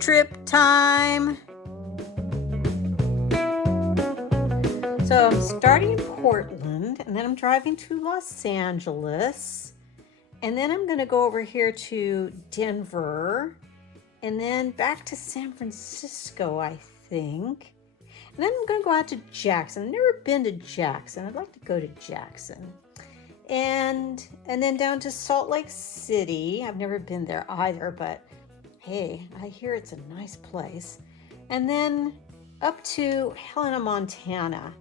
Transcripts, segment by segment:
road trip time. So I'm starting in Portland, and then I'm driving to Los Angeles, and then I'm going to go over here to Denver, and then back to San Francisco, I think. And then I'm going to go out to Jackson. I've never been to Jackson. I'd like to go to Jackson. And then down to Salt Lake City. I've never been there either, but hey, I hear it's a nice place. And then up to Helena, Montana.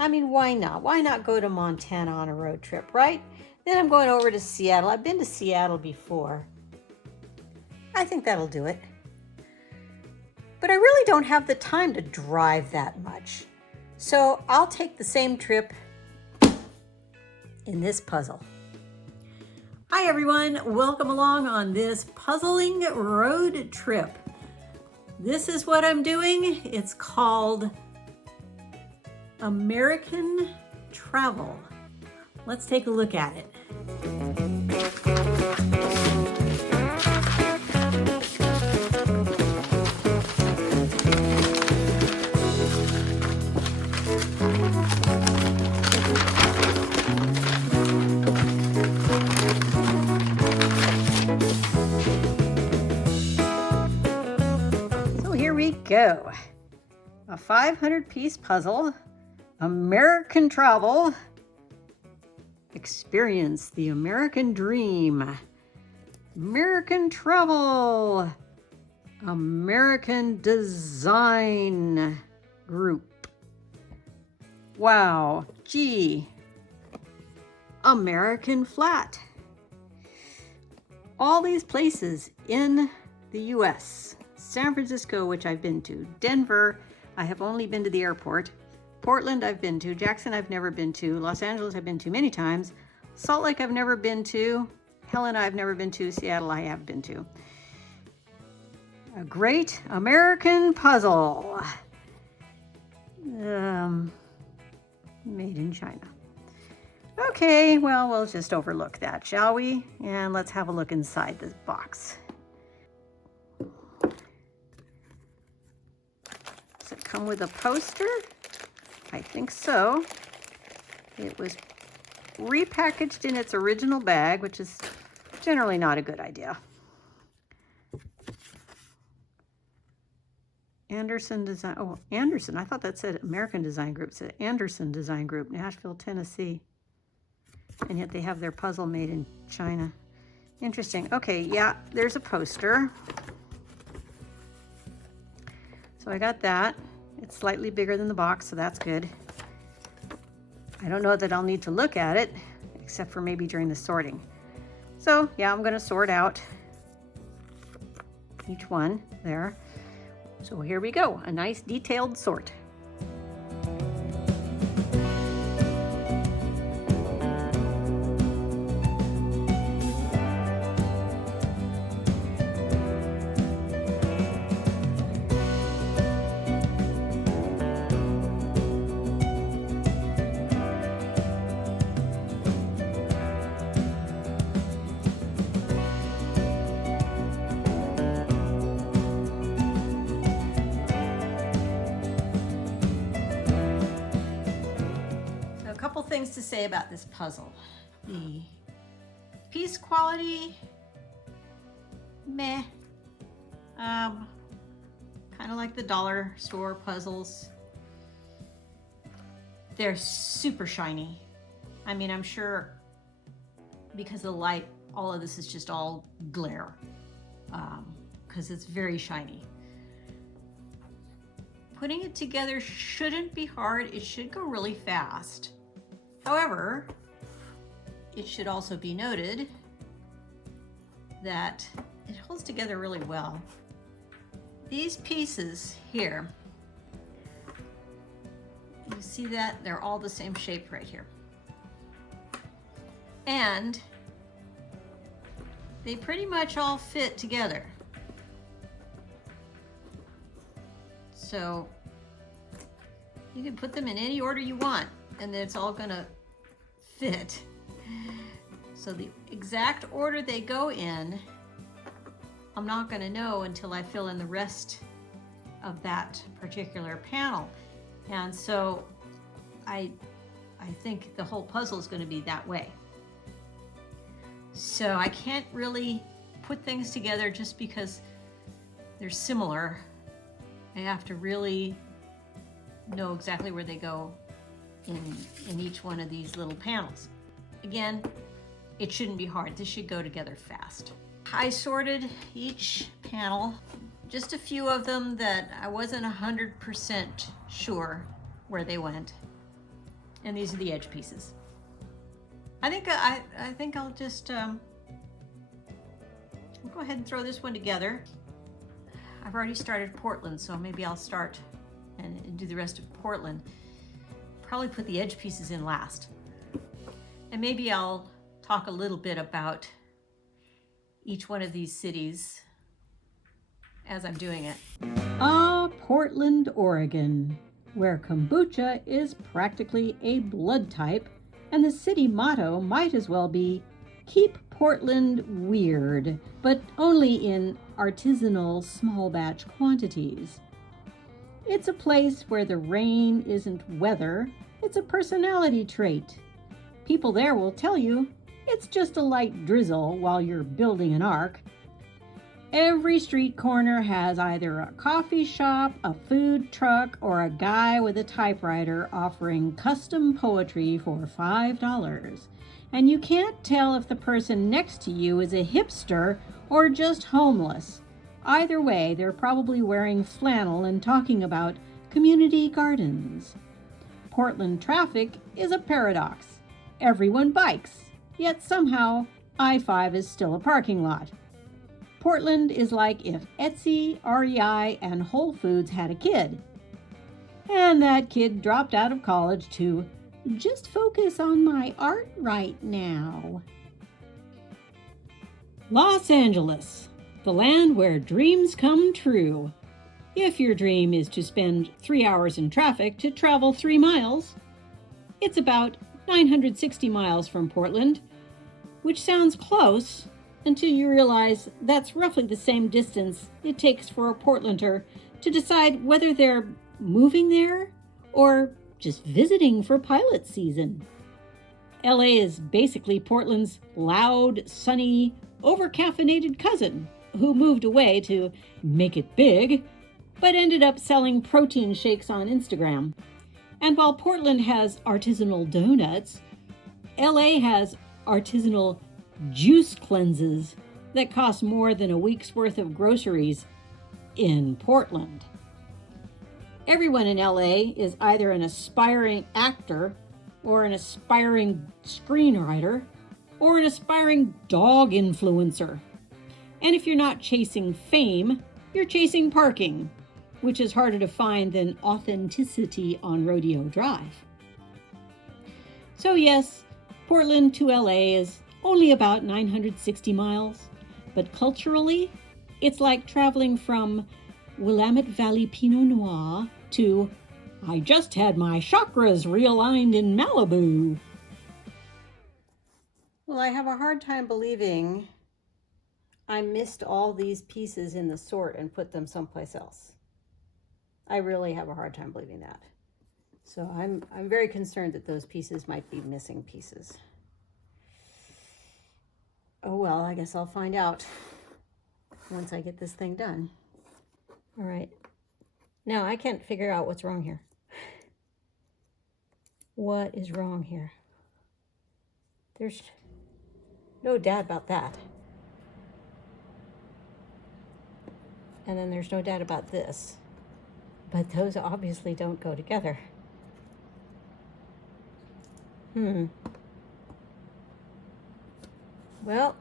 I mean, why not? Why not go to Montana on a road trip, right? Then I'm going over to Seattle. I've been to Seattle before. I think that'll do it. But I really don't have the time to drive that much. So I'll take the same trip in this puzzle. Hi everyone, welcome along on this puzzling road trip. This is what I'm doing. It's called American Travel. Let's take a look at it. So here we go. A 500-piece puzzle. American Travel. Experience the American Dream. American Travel. American Design Group. Wow. Gee. American Flat. All these places in the US. San Francisco, which I've been to. Denver, I have only been to the airport. Portland I've been to, Jackson I've never been to, Los Angeles I've been to many times, Salt Lake I've never been to, Helena I've never been to, Seattle I have been to. A great American puzzle. Made in China. Okay, well, we'll just overlook that, shall we? And let's have a look inside this box. Does it come with a poster? I think so. It was repackaged in its original bag, which is generally not a good idea. Anderson Design, oh, Anderson, I thought that said American Design Group. It said Anderson Design Group, Nashville, Tennessee. And yet they have their puzzle made in China. Interesting. Okay, yeah, there's a poster. So I got that. It's slightly bigger than the box, so that's good. I don't know that I'll need to look at it, except for maybe during the sorting. So yeah, I'm gonna sort out each one there. So here we go, a nice detailed sort. Things to say about this puzzle. The piece quality, meh. Kind of like the dollar store puzzles. They're super shiny. I mean, I'm sure because of the light, all of this is just all glare, because it's very shiny. Putting it together shouldn't be hard. It should go really fast. However, it should also be noted that it holds together really well. These pieces here, you see that they're all the same shape right here. And they pretty much all fit together. So you can put them in any order you want, and then it's all gonna fit. So the exact order they go in I'm not going to know until I fill in the rest of that particular panel. And so I think the whole puzzle is going to be that way. So I can't really put things together just because they're similar. I have to really know exactly where they go in each one of these little panels. Again, it shouldn't be hard. This should go together fast. I sorted each panel, just a few of them that I wasn't 100% sure where they went. And these are the edge pieces. I think I'll just I'll go ahead and throw this one together. I've already started Portland, so maybe I'll start and do the rest of Portland. Probably put the edge pieces in last. And maybe I'll talk a little bit about each one of these cities as I'm doing it. Portland, Oregon, where kombucha is practically a blood type, and the city motto might as well be, "Keep Portland weird," but only in artisanal small batch quantities. It's a place where the rain isn't weather, it's a personality trait. People there will tell you it's just a light drizzle while you're building an ark. Every street corner has either a coffee shop, a food truck, or a guy with a typewriter offering custom poetry for $5. And you can't tell if the person next to you is a hipster or just homeless. Either way, they're probably wearing flannel and talking about community gardens. Portland traffic is a paradox. Everyone bikes, yet somehow I-5 is still a parking lot. Portland is like if Etsy, REI, and Whole Foods had a kid. And that kid dropped out of college to just focus on my art right now. Los Angeles, the land where dreams come true. If your dream is to spend 3 hours in traffic to travel 3 miles, it's about 960 miles from Portland, which sounds close until you realize that's roughly the same distance it takes for a Portlander to decide whether they're moving there or just visiting for pilot season. LA is basically Portland's loud, sunny, over-caffeinated cousin who moved away to make it big, but ended up selling protein shakes on Instagram. And while Portland has artisanal donuts, LA has artisanal juice cleanses that cost more than a week's worth of groceries in Portland. Everyone in LA is either an aspiring actor or an aspiring screenwriter or an aspiring dog influencer. And if you're not chasing fame, you're chasing parking, which is harder to find than authenticity on Rodeo Drive. So yes, Portland to LA is only about 960 miles, but culturally, it's like traveling from Willamette Valley Pinot Noir to I just had my chakras realigned in Malibu. Well, I have a hard time believing I missed all these pieces in the sort and put them someplace else. I really have a hard time believing that. So I'm very concerned that those pieces might be missing pieces. Oh well, I guess I'll find out once I get this thing done. All right. Now I can't figure out what's wrong here. What is wrong here? There's no doubt about that. And then there's no doubt about this. But those obviously don't go together. Well,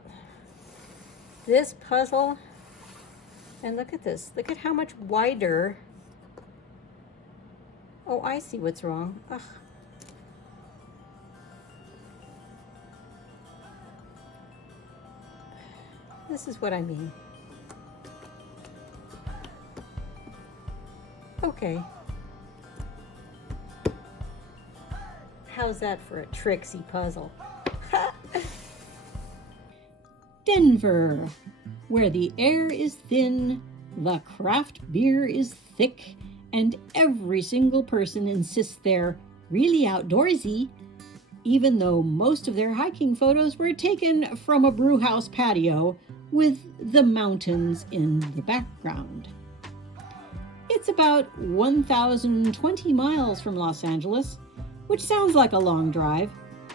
this puzzle, and look at this. Look at how much wider. Oh, I see what's wrong. Ugh. This is what I mean. Okay. How's that for a tricksy puzzle? Denver, where the air is thin, the craft beer is thick, and every single person insists they're really outdoorsy, even though most of their hiking photos were taken from a brewhouse patio with the mountains in the background. It's about 1,020 miles from Los Angeles, which sounds like a long drive,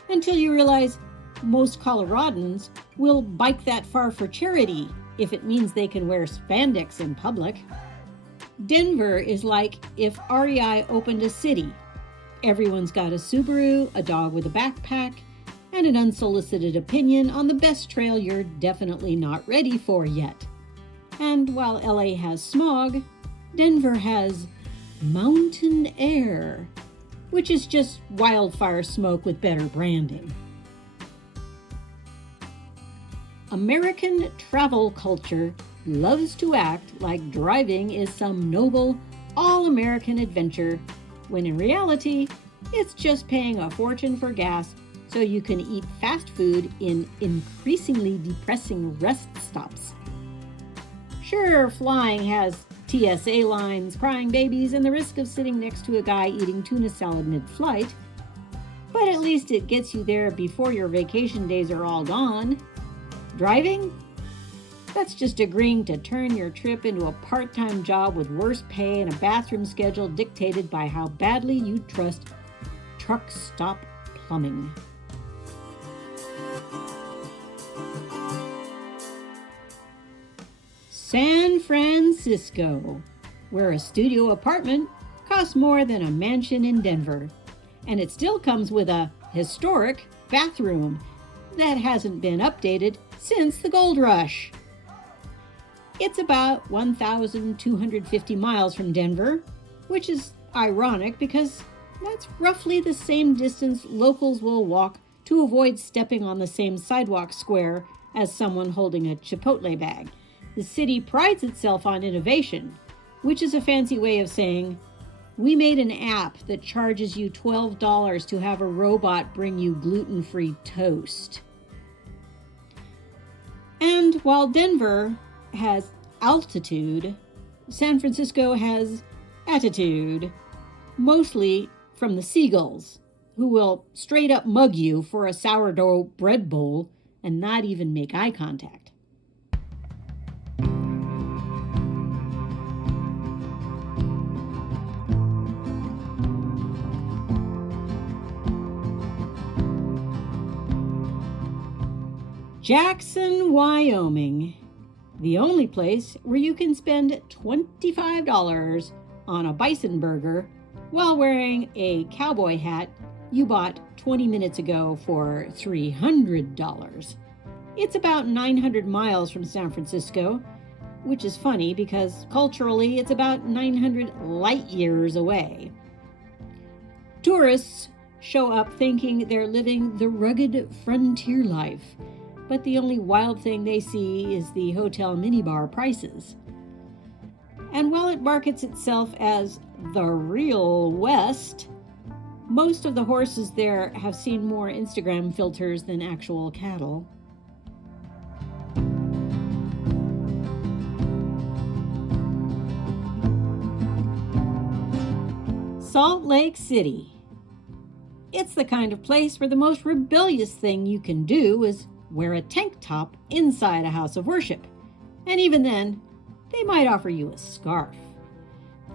until you realize most Coloradans will bike that far for charity if it means they can wear spandex in public. Denver is like if REI opened a city. Everyone's got a Subaru, a dog with a backpack, and an unsolicited opinion on the best trail you're definitely not ready for yet. And while LA has smog, Denver has mountain air, which is just wildfire smoke with better branding. American travel culture loves to act like driving is some noble, all-American adventure, when in reality, it's just paying a fortune for gas so you can eat fast food in increasingly depressing rest stops. Sure, flying has TSA lines, crying babies, and the risk of sitting next to a guy eating tuna salad mid-flight, but at least it gets you there before your vacation days are all gone. Driving? That's just agreeing to turn your trip into a part-time job with worse pay and a bathroom schedule dictated by how badly you trust truck stop plumbing. San Francisco, where a studio apartment costs more than a mansion in Denver, and it still comes with a historic bathroom that hasn't been updated since the gold rush. It's about 1,250 miles from Denver, which is ironic because that's roughly the same distance locals will walk to avoid stepping on the same sidewalk square as someone holding a Chipotle bag. The city prides itself on innovation, which is a fancy way of saying, we made an app that charges you $12 to have a robot bring you gluten-free toast. And while Denver has altitude, San Francisco has attitude, mostly from the seagulls, who will straight up mug you for a sourdough bread bowl and not even make eye contact. Jackson, Wyoming, the only place where you can spend $25 on a bison burger while wearing a cowboy hat you bought 20 minutes ago for $300. It's about 900 miles from San Francisco, which is funny because culturally it's about 900 light years away. Tourists show up thinking they're living the rugged frontier life, but the only wild thing they see is the hotel minibar prices. And while it markets itself as the real West, most of the horses there have seen more Instagram filters than actual cattle. Salt Lake City. It's the kind of place where the most rebellious thing you can do is wear a tank top inside a house of worship. And even then, they might offer you a scarf.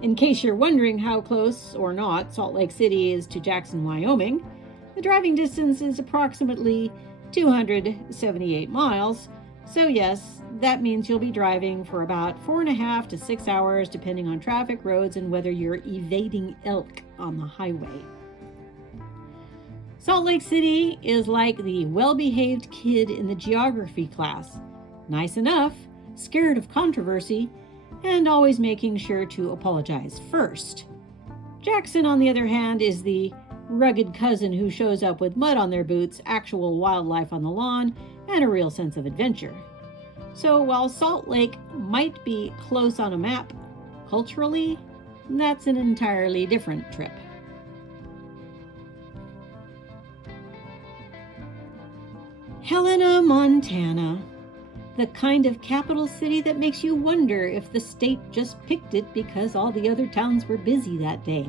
In case you're wondering how close or not Salt Lake City is to Jackson, Wyoming, the driving distance is approximately 278 miles. So yes, that means you'll be driving for about 4.5 to 6 hours depending on traffic, roads, and whether you're evading elk on the highway. Salt Lake City is like the well-behaved kid in the geography class. Nice enough, scared of controversy, and always making sure to apologize first. Jackson, on the other hand, is the rugged cousin who shows up with mud on their boots, actual wildlife on the lawn, and a real sense of adventure. So while Salt Lake might be close on a map, culturally, that's an entirely different trip. Helena, Montana. The kind of capital city that makes you wonder if the state just picked it because all the other towns were busy that day.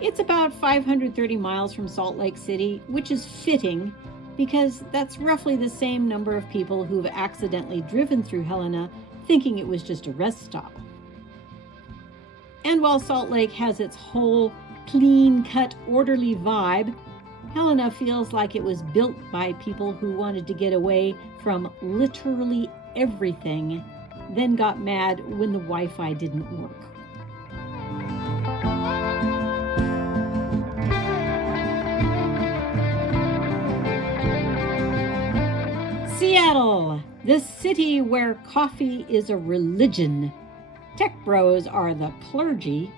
It's about 530 miles from Salt Lake City, which is fitting because that's roughly the same number of people who've accidentally driven through Helena thinking it was just a rest stop. And while Salt Lake has its whole clean-cut, orderly vibe, Helena feels like it was built by people who wanted to get away from literally everything, then got mad when the Wi-Fi didn't work. Seattle, the city where coffee is a religion. Tech bros are the clergy,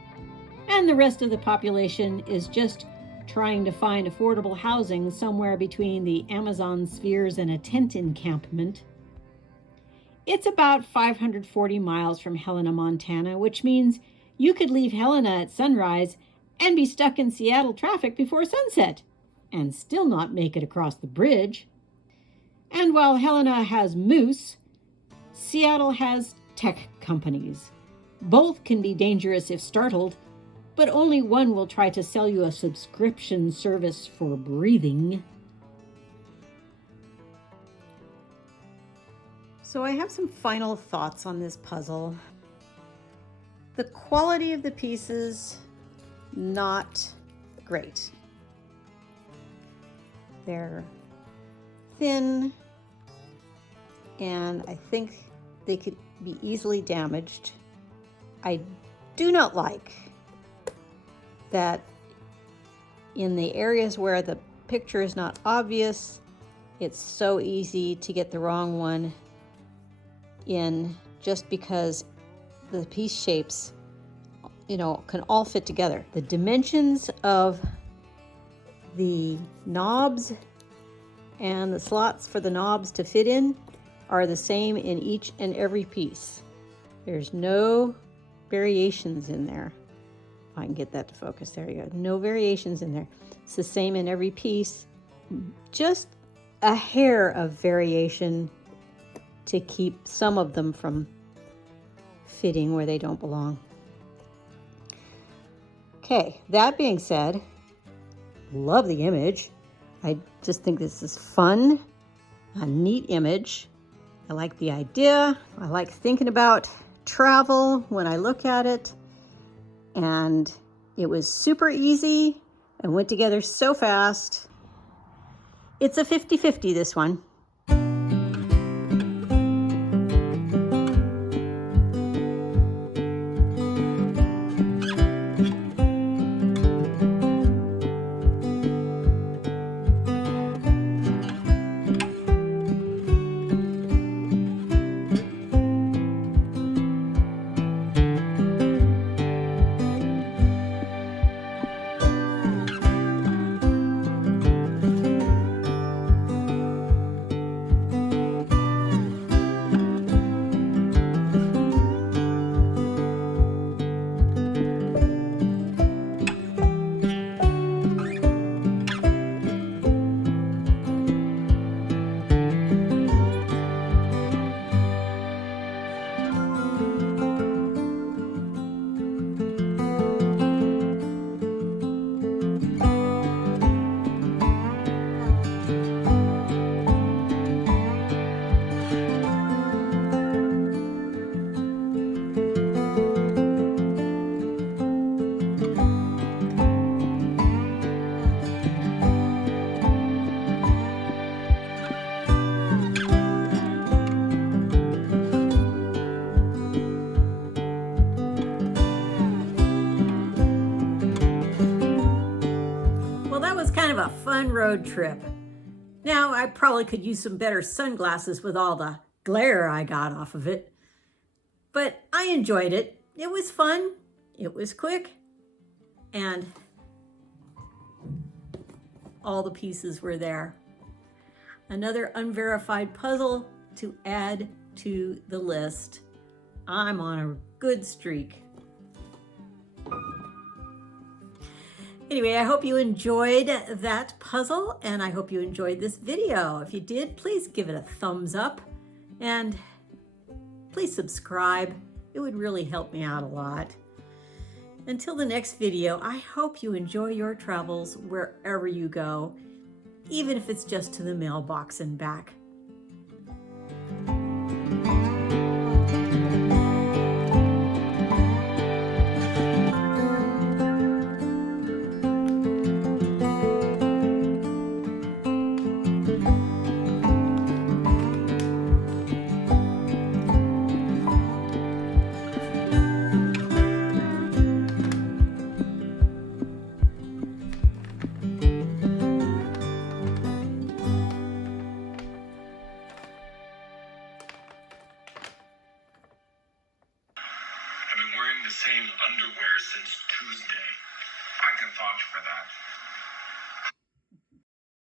and the rest of the population is just trying to find affordable housing somewhere between the Amazon spheres and a tent encampment. It's about 540 miles from Helena, Montana, which means you could leave Helena at sunrise and be stuck in Seattle traffic before sunset, and still not make it across the bridge. And while Helena has moose, Seattle has tech companies. Both can be dangerous if startled, but only one will try to sell you a subscription service for breathing. So I have some final thoughts on this puzzle. The quality of the pieces, not great. They're thin, and I think they could be easily damaged. I do not like that in the areas where the picture is not obvious, it's so easy to get the wrong one in just because the piece shapes, can all fit together. The dimensions of the knobs and the slots for the knobs to fit in are the same in each and every piece. There's no variations in there. If I can get that to focus, there you go. No variations in there. It's the same in every piece. Just a hair of variation to keep some of them from fitting where they don't belong. Okay, that being said, love the image. I just think this is fun, a neat image. I like the idea. I like thinking about travel when I look at it. And it was super easy and went together so fast. It's a 50-50, this one. A fun road trip. Now, I probably could use some better sunglasses with all the glare I got off of it, but I enjoyed it. It was fun, it was quick, and all the pieces were there. Another unverified puzzle to add to the list. I'm on a good streak. Anyway, I hope you enjoyed that puzzle, and I hope you enjoyed this video. If you did, please give it a thumbs up. And please subscribe. It would really help me out a lot. Until the next video, I hope you enjoy your travels wherever you go, even if it's just to the mailbox and back. I've been wearing the same underwear since Tuesday. I can vouch for that.